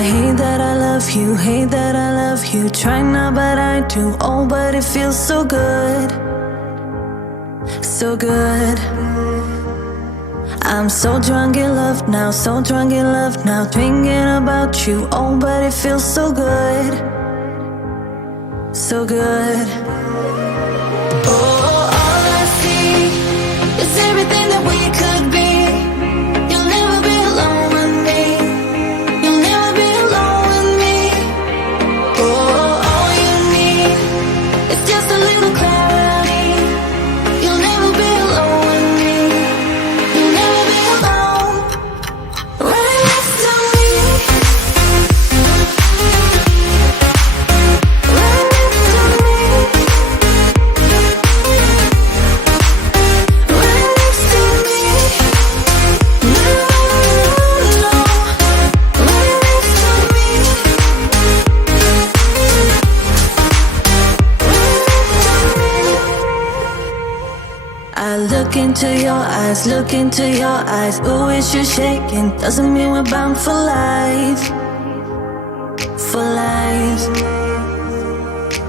I hate that I love you, hate that I love you. Try not, but I do. Oh, but it feels so good, so good. I'm so drunk in love now, so drunk in love now. Thinking about you, oh, but it feels so good, so good. Oh, all I see is everything that we could be. You'll never be alone with me. You'll never be alone with me. Oh, all you need is just a little clarity. You'll never be alone with me. You'll never be alone. Right next to me. Right next to me. Right next to me. No, no. Right next to me. I look into your eyes, look into your eyes. Ooh, it's you shaking. Doesn't mean we're bound for life, for life.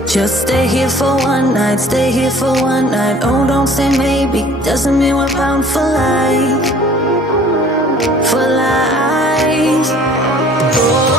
Just stay here for one night, stay here for one night. Oh, don't say maybe. Doesn't mean we're bound for life, for life. Oh.